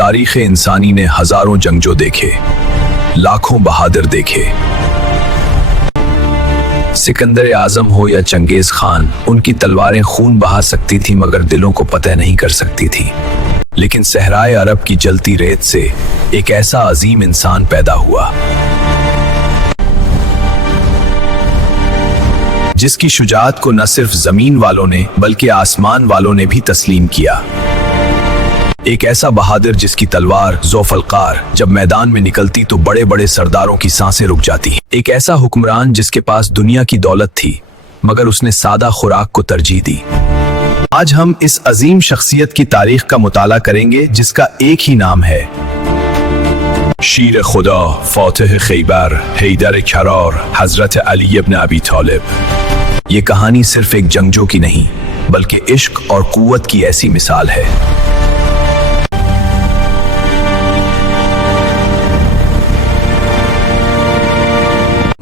तारीख़ इंसानी ने हजारों जंगजू देखे, लाखों बहादुर देखे। सिकंदर आजम हो या चंगेज खान, उनकी तलवारें खून बहा सकती थी मगर दिलों को फतह नहीं कर सकती थी। लेकिन सहराए अरब की जलती रेत से एक ऐसा अजीम इंसान पैदा हुआ जिसकी शुजाअत को न सिर्फ जमीन वालों ने बल्कि आसमान वालों ने भी तस्लीम किया। एक ऐसा बहादुर जिसकी तलवार ज़ोफ़ल्कार जब मैदान में निकलती तो बड़े बड़े सरदारों की सांसें रुक जाती। एक ऐसा हुक्मरान जिसके पास दुनिया की दौलत थी मगर उसने सादा खुराक को तरजीह दी। आज हम इस अजीम शख्सियत की तारीख का मुताला करेंगे जिसका एक ही नाम है शीर खुदा, फातिह खैबर, हैदर करार, हजरत अली इब्न अबी तालिब। ये कहानी सिर्फ एक जंगजू की नहीं बल्कि इश्क और कुव्वत की ऐसी मिसाल है।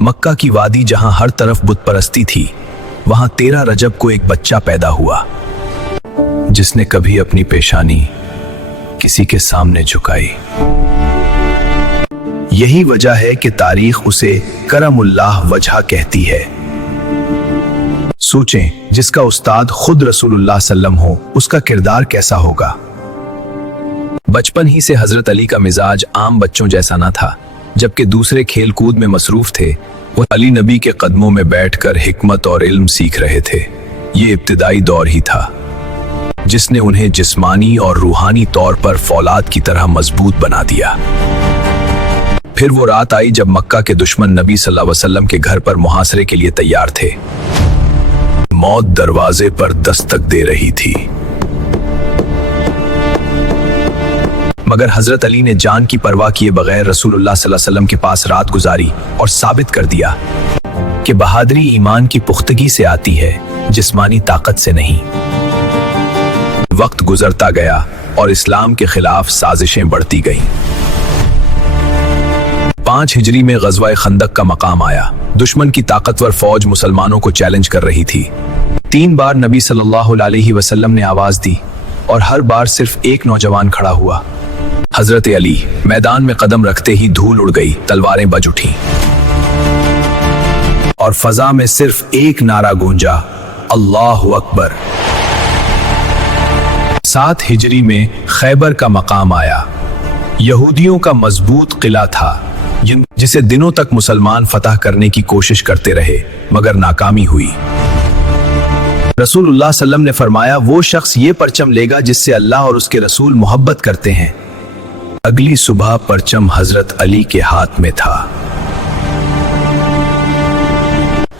मक्का की वादी जहां हर तरफ बुत परस्ती थी, वहां 13 रजब को एक बच्चा पैदा हुआ जिसने कभी अपनी पेशानी किसी के सामने झुकाई। यही वजह है कि तारीख उसे करमुल्लाह वजह कहती है। सोचें, जिसका उस्ताद खुद रसूलुल्लाह सल्लम हो, उसका किरदार कैसा होगा। बचपन ही से हजरत अली का मिजाज आम बच्चों जैसा ना था। जबकि दूसरे खेल कूद में मसरूफ थे, वो अली नबी के कदमों में बैठकर हिकमत और इल्म सीख रहे थे। ये इब्तिदाई दौर ही था जिसने उन्हें जिस्मानी और रूहानी तौर पर फौलाद की तरह मजबूत बना दिया। फिर वो रात आई जब मक्का के दुश्मन नबी सल्लल्लाहु अलैहि वसल्लम के घर पर मुहासरे के लिए तैयार थे। मौत दरवाजे पर दस्तक दे रही थी मगर हजरत अली ने जान की परवाह किए बगैर रसूलुल्लाह सल्लल्लाहु अलैहि वसल्लम के पास रात गुजारी और साबित कर दिया कि बहादुरी ईमान की पुख्तगी से आती है, जिस्मानी ताकत से नहीं। वक्त गुजरता गया और इस्लाम के खिलाफ साजिशें बढ़ती गईं। 5 हिजरी में गज़वा खंदक का मकाम आया। दुश्मन की ताकतवर फौज मुसलमानों को चैलेंज कर रही थी। 3 बार नबी सल्लल्लाहु अलैहि वसल्लम ने आवाज दी और हर बार सिर्फ एक नौजवान खड़ा हुआ, हजरत अली। मैदान में कदम रखते ही धूल उड़ गई, तलवारें बज उठी और फजा में सिर्फ एक नारा गूंजा, अल्लाहु अकबर। 7 हिजरी में खैबर का मकाम आया। यहूदियों का मजबूत किला था जिसे दिनों तक मुसलमान फतह करने की कोशिश करते रहे मगर नाकामी हुई। रसूलुल्लाह सल्लम ने फरमाया, वो शख्स ये परचम लेगा जिससे अल्लाह और उसके रसूल मोहब्बत करते हैं। अगली सुबह परचम हजरत अली के हाथ में था।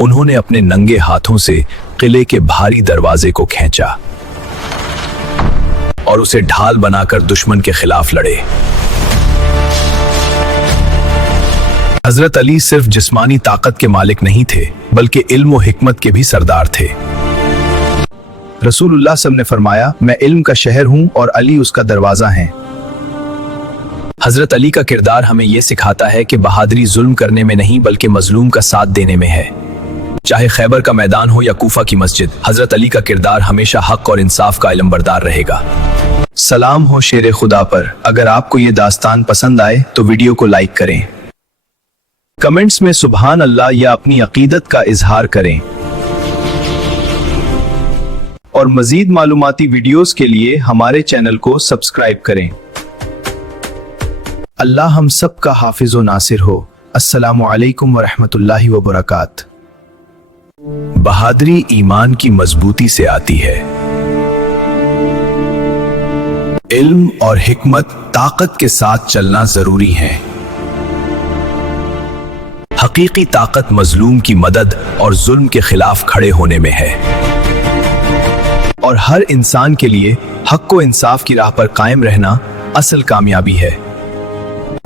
उन्होंने अपने नंगे हाथों से किले के भारी दरवाजे को खींचा और उसे ढाल बनाकर दुश्मन के खिलाफ लड़े। हजरत अली सिर्फ जिस्मानी ताकत के मालिक नहीं थे बल्कि इल्म और हिकमत के भी सरदार थे। रसूलुल्लाह सल्लल्लाहु ने फरमाया, मैं इल्म का शहर हूं और अली उसका दरवाजा है। हजरत अली का किरदार हमें यह सिखाता है कि बहादुरी जुल्म करने में नहीं बल्कि मजलूम का साथ देने में है। चाहे खैबर का मैदान हो या कूफा की मस्जिद, हजरत अली का किरदार हमेशा हक और इंसाफ का इल्मबरदार रहेगा। सलाम हो शेर खुदा पर। अगर आपको ये दास्तान पसंद आए तो वीडियो को लाइक करें, कमेंट्स में सुभान अल्लाह या अपनी अकीदत का इजहार करें और मजीद मालूमाती वीडियोस के लिए हमारे चैनल को सब्सक्राइब करें। अल्लाह हम सब का हाफिज व नासिर हो। अस्सलामु अलैकुम व रहमतुल्लाहि व बरकात। बहादुरी ईमान की मजबूती से आती है। इल्म और हिकमत ताकत के साथ चलना जरूरी है। हकीकी ताकत मजलूम की मदद और जुल्म के खिलाफ खड़े होने में है और हर इंसान के लिए हक व इंसाफ की राह पर कायम रहना असल कामयाबी है।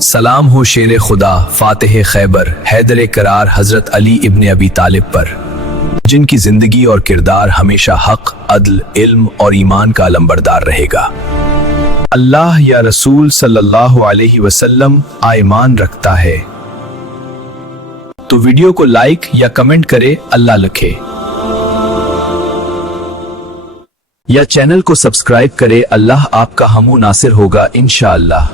सलाम हो शेर खुदा, फातिह खैबर, हैदर करार, हजरत अली इब्न अबी तालिब पर, जिनकी जिंदगी और किरदार हमेशा हक, अदल, इल्म और ईमान का अलंबरदार रहेगा। अल्लाह या रसूल सल्लल्लाहु अलैहि वसल्लम ईमान रखता है तो वीडियो को लाइक या कमेंट करे। अल्लाह लखे। या चैनल को सब्सक्राइब करे। अल्लाह आपका हमू नासिर होगा इंशाअल्लाह।